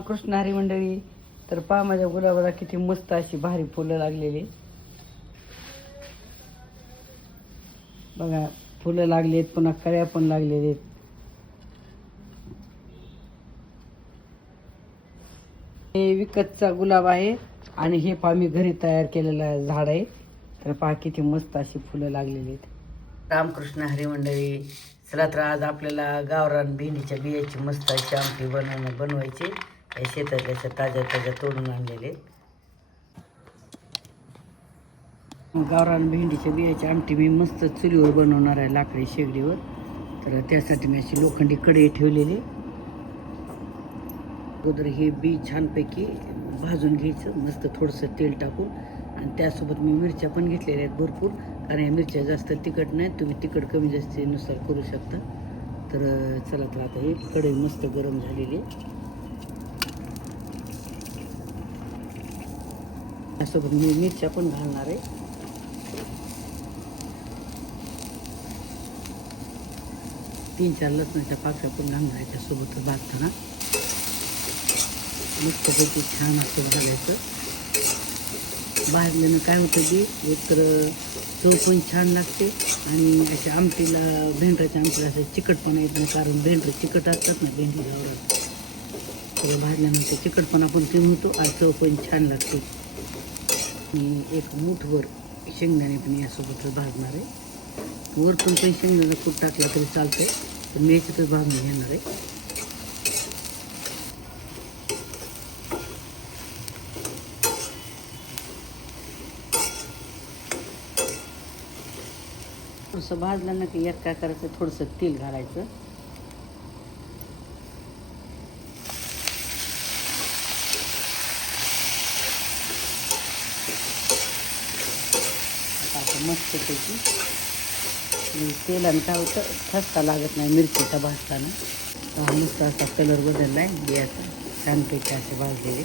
कृष्णहारी मंडळी तर पहा माझ्या गुलाबाला किती मस्त अशी भारी फुलं लागलेली. बघा फुलं लागलेत पुन्हा कळ्या पण लागलेले आहेत हे विकतचा गुलाब आहे आणि हे पहा मी घरी तयार केलेलं झाड आहे. तर पहा किती मस्त अशी फुलं लागलेली आहेत. रामकृष्ण हरी मंडळी चला तर आज आपल्याला गावरान भेंडीच्या बियाची मस्त अशी आमटी बनवणं बनवायची. हे शेतातल्या अशा ताज्या ताज्या तोडून आणलेले गावरान भेंडीच्या बियाची आमटी मी मस्त चुलीवर बनवणार आहे लाकडी शेगडीवर. तर त्यासाठी मी अशी लोखंडी कढई ठेवलेली. अगोदर हे बी छानपैकी भाजून घ्यायचं. मस्त थोडंसं तेल टाकून. आणि त्यासोबत मी मिरच्या पण घेतलेल्या आहेत भरपूर. कारण या मिरच्या जास्त तिखट नाहीत तुम्ही तिखट कमी जास्तीनुसार करू शकता. तर चला तर आता हे कढई मस्त गरम झालेली आहे. असं मी मिरच्या पण घालणार आहे. तीन चार लसणाच्या पाकळ्या पण घालणार आहे त्यासोबत भाजताना मस्तपैकी छान असं घालायचं. भाजल्यानं काय होतं की एकतर चव पण छान लागते आणि अशा आमटीला भेंडराच्या आमटीला असं चिकटपणा येत नाही कारण भेंडरं चिकट असतात ना भेंडी गावरात तर भाजल्यानंतर चिकटपणा पण कमी होतो आणि चव पण छान लागते. आणि एक मूठभर शेंगदाणे पण यासोबतच भाजणार आहे. वरतून पण शेंगदाणा खूप टाकला तरी चालतं आहे पण मी याच्यातच भाजून घेणार आहे. थोडंसं भाजलं ना की यात काय करायचं थोडंसं तेल घालायचं आता असं मस्तपैकी आणि तेलानं काय होतं ठसका लागत नाही मिरचीचा भाजताना. हा मस्त असा कलर बदलला आहे बियाचा छानपैकी असे भाजलेले.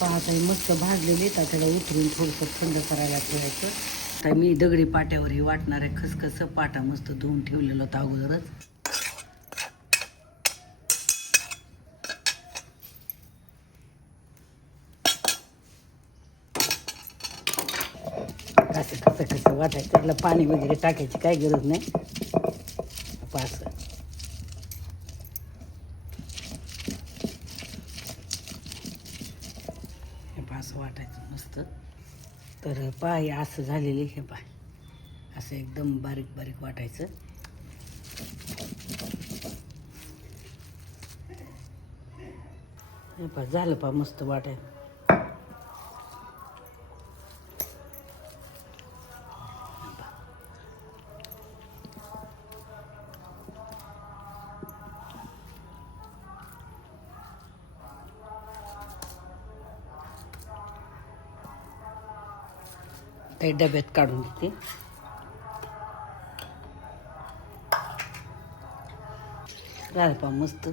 पाहता हे मस्त भाजलेले आता त्याला उतरून थोडंसं थंड करायला ठेवायचं. आता मी दगडी पाट्यावर हे वाटणार खसखस पाटा मस्त धुवून ठेवलेलं होतं अगोदरच. असं कसं कसं वाटायचं त्याला पाणी वगैरे टाकायची काही गरज नाही. पास हे असं वाटायचं मस्त. तर पाय असं झालेले हे पाय. असं एकदम बारीक बारीक वाटायचं. हे पहा झालं पहा मस्त वाटायचं. काही डब्यात काढून घेते. राजपा मस्त.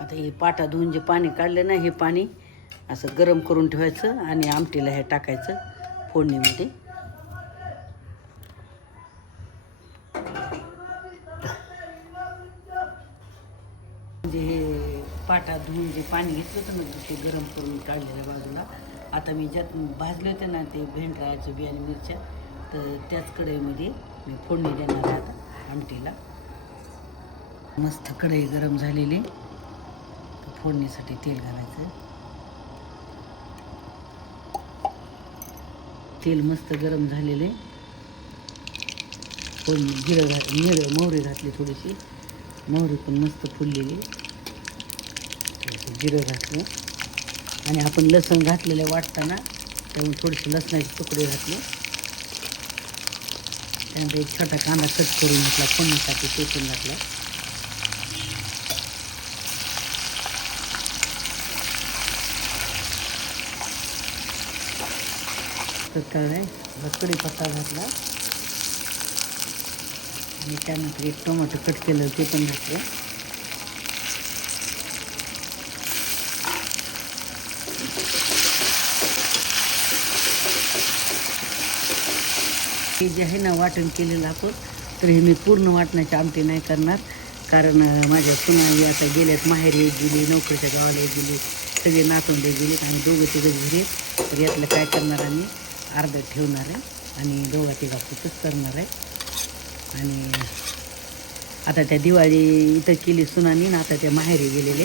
आता हे पाटा धुवून जे पाणी काढलं ना हे पाणी असं गरम करून ठेवायचं आणि आमटीला हे टाकायचं फोडणीमध्ये. म्हणजे हे पाटा धुवून जे पाणी घेतलं होतं ना ते गरम करून काढलेल्या बाजूला. आता मी ज्यात भाजले होते ना ते भेंडरायचं बी आणि मिरच्या तर त्याच कढईमध्ये मी फोडणी देणार आहे आता आमटीला. मस्त कढई गरम झालेली. फोडणीसाठी तेल घालायचं. तेल मस्त गरम झालेले. फोडणी जिरं घात निरं मोहरी घातली थोडीशी. मोहरी पण मस्त फुललेली. जिरं घातलं. आणि आपण लसण घातलेलं वाटताना त्यामुळे थोडेसे लसणाचे तुकडे घातले. त्यानंतर एक छोटा कांदा कट करून घेतला फोडणीसाठी शेकून घातला. तर काय कढीपत्ता घातला. आणि त्यानंतर एक टोमॅटो कट केलं ते पण घातलं. हे जे आहे ना वाटण केलेलं आपण तर हे मी पूर्ण वाटणाची आमटी नाही करणार. कारण माझ्या सुनाई आता गेल्यात माहेरी गेली नोकरीच्या गावाला गेली सगळे नातवंडे गेलेत आणि दोघं तिघं घरी तर यातलं काय करणार आम्ही? अर्ध ठेवणार आहे आणि दोघा तिघा खूपच करणार आहे. आणि आता त्या दिवाळी इथं केली सुनानी ना आता त्या माहेरी गेलेले.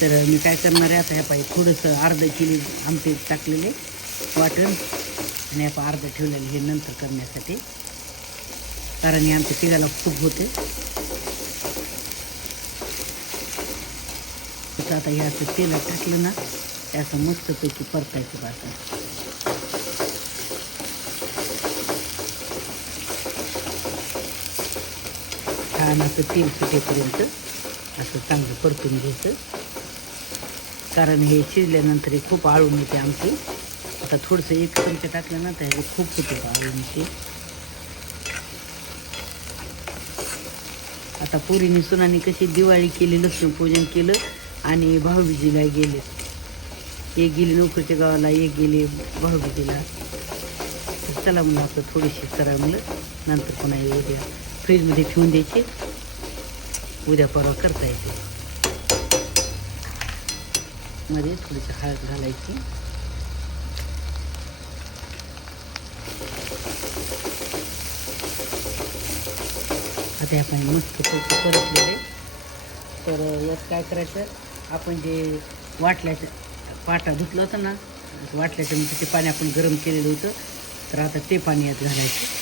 तर मी काय करणार आहे आता ह्या पाहिजे थोडंसं अर्ध केली आमटे टाकलेले वाटण. आणि आपण अर्धं ठेवलेलं हे नंतर करण्यासाठी. कारण हे आमच्या तिघाला खूप होते. आता हे असं तेलात टाकलं ना ते असं मस्तपैकी परतायचं आता. छान असं तेल सुटेपर्यंत असं चांगलं परतून घ्यायचं. कारण हे शिजल्यानंतर खूप आळून येते आमची. आता थोडंसं एक चमचा टाकलं ना तर खूप होते आळून आता पुरीने सुनाने कशी दिवाळी केली लक्ष्मीपूजन केलं आणि भाऊबीजीला गेले. एक गेली नोकरीच्या गावाला एक गेली भाऊबीजीला. चला म्हणलं आपलं थोडीशी करा म्हणलं नंतर पुन्हा उद्या फ्रीजमध्ये ठेवून द्यायचे. उद्या परवा करता येते. मध्ये थोडीशी हळद घालायची. आता आपण मस्त पैकी परतलेले. तर यात काय करायचं? आपण जे वाटल्याचं पाटा धुतलं होतं ना वाटल्याच्या म्हणजे ते पाणी आपण गरम केलेलं होतं तर आता ते पाणी यात घालायचं.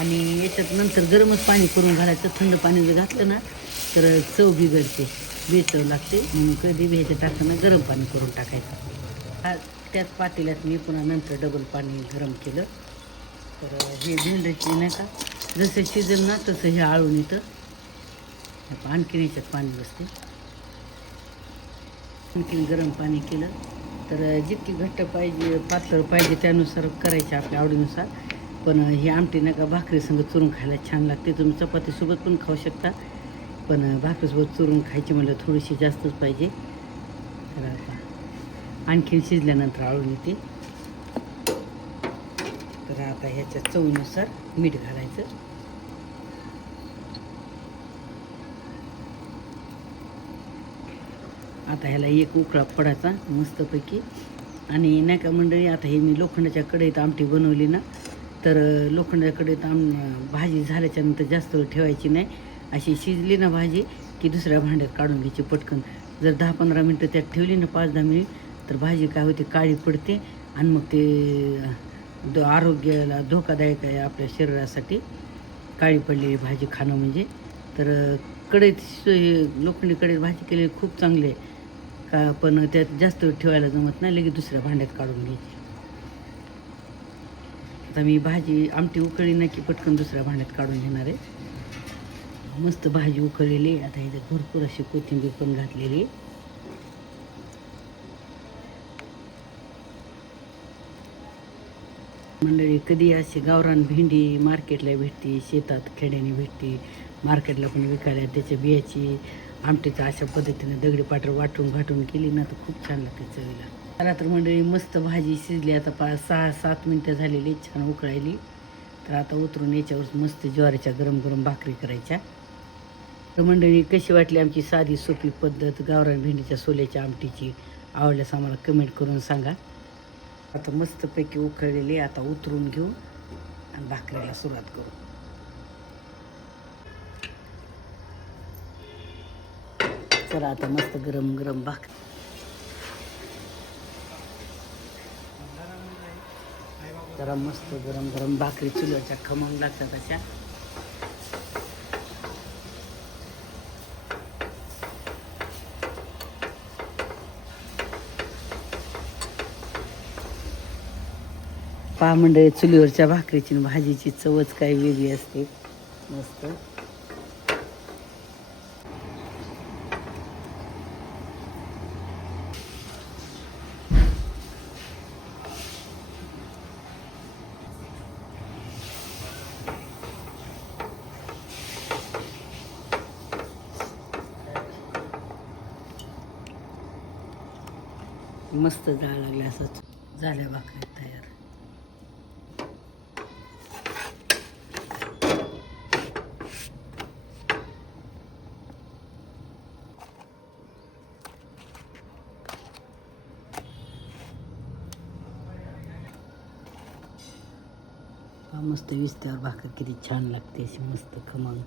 आणि याच्यात नंतर गरमच पाणी करून घालायचं. थंड पाणी जर घातलं ना तर चव बिघडते वेचव लागते. म्हणून कधी बी टाकताना गरम पाणी करून टाकायचं. हा त्याच पातेल्यात मी पुन्हा नंतर डबल पाणी गरम केलं. तर हे भेंड्याची नाही का जसं शिजेल ना तसं हे आळून येतं. आणखीन याच्यात पाणी बसते. आणखीन गरम पाणी केलं. तर जितकी घट्ट पाहिजे पातळ पाहिजे त्यानुसार करायचे आपल्या आवडीनुसार. पण ही आमटी नका का संग चुरून खायला छान लागते. तुम्ही चपातीसोबत पण खाऊ शकता. पण भाकरीसोबत चुरून खायची म्हणलं थोडीशी जास्तच पाहिजे. तर आता आणखीन शिजल्यानंतर आळून येते. तर आता ह्याच्या चवीनुसार मीठ घालायचं. आता ह्याला एक उकळा पडायचा मस्तपैकी. आणि नाही का मंडळी आता हे मी लोखंडाच्या कढईत आमटी बनवली ना तर लोखंडाच्या कढईत आम भाजी झाल्याच्यानंतर जास्त वेळ ठेवायची नाही. अशी शिजली ना भाजी की दुसऱ्या भांड्यात काढून घ्यायची पटकन. जर दहा पंधरा मिनटं त्यात ठेवली ना पाच दहा मिनिट तर भाजी काय होते काळी पडते आणि मग ते द आरोग्याला धोकादायक आहे आपल्या शरीरासाठी. काळी पडलेली भाजी खाणं म्हणजे. तर कढईत लोखंडी कढईत भाजी केलेली खूप चांगली आहे. का पण त्यात जास्त वेळ ठेवायला जमत नाही लगेच दुसऱ्या भांड्यात काढून घ्यायची. आता मी भाजी आमटी उकळली नाही की पटकन दुसऱ्या भांड्यात काढून घेणार आहे. मस्त भाजी उकळलेली आहे. आता इथे भरपूर अशी कोथिंबीर पण घातलेली मंडळी कधी अशी गावरान भेंडी मार्केटला भेटते शेतात खेड्याने भेटते मार्केटला पण विकायला त्याच्या बियाची आमटीचं अशा पद्धतीनं दगडी पाटर वाटून घाटून केली ना तर खूप छान लागते चवीला. चला तर मंडळी मस्त भाजी शिजली. आता पा सहा सात मिनटं झालेली छान उकळायली. तर आता उतरून याच्यावर मस्त ज्वारीच्या गरम गरम भाकरी करायच्या. तर मंडळी कशी वाटली आमची साधी सोपी पद्धत गावरान भेंडीच्या सोल्याच्या आमटीची? आवडल्यास आम्हाला कमेंट करून सांगा. आता मस्तपैकी उकळलेली आता उतरून घेऊ आणि भाकरीला सुरुवात करू. चला आता मस्त गरम गरम भाक जरा मस्त गरम गरम भाकरी चुल्याच्या खमंग लागतात अशा. पहा मंडळी चुलीवरच्या भाकरीची भाजीची चवच काही वेगळी असते. मस्त. मस्त जाळ लागल्या असं झाल्या भाकरी तयार पहा मस्त विस्त्यावर भाकर किती छान लागते अशी मस्त खमंग.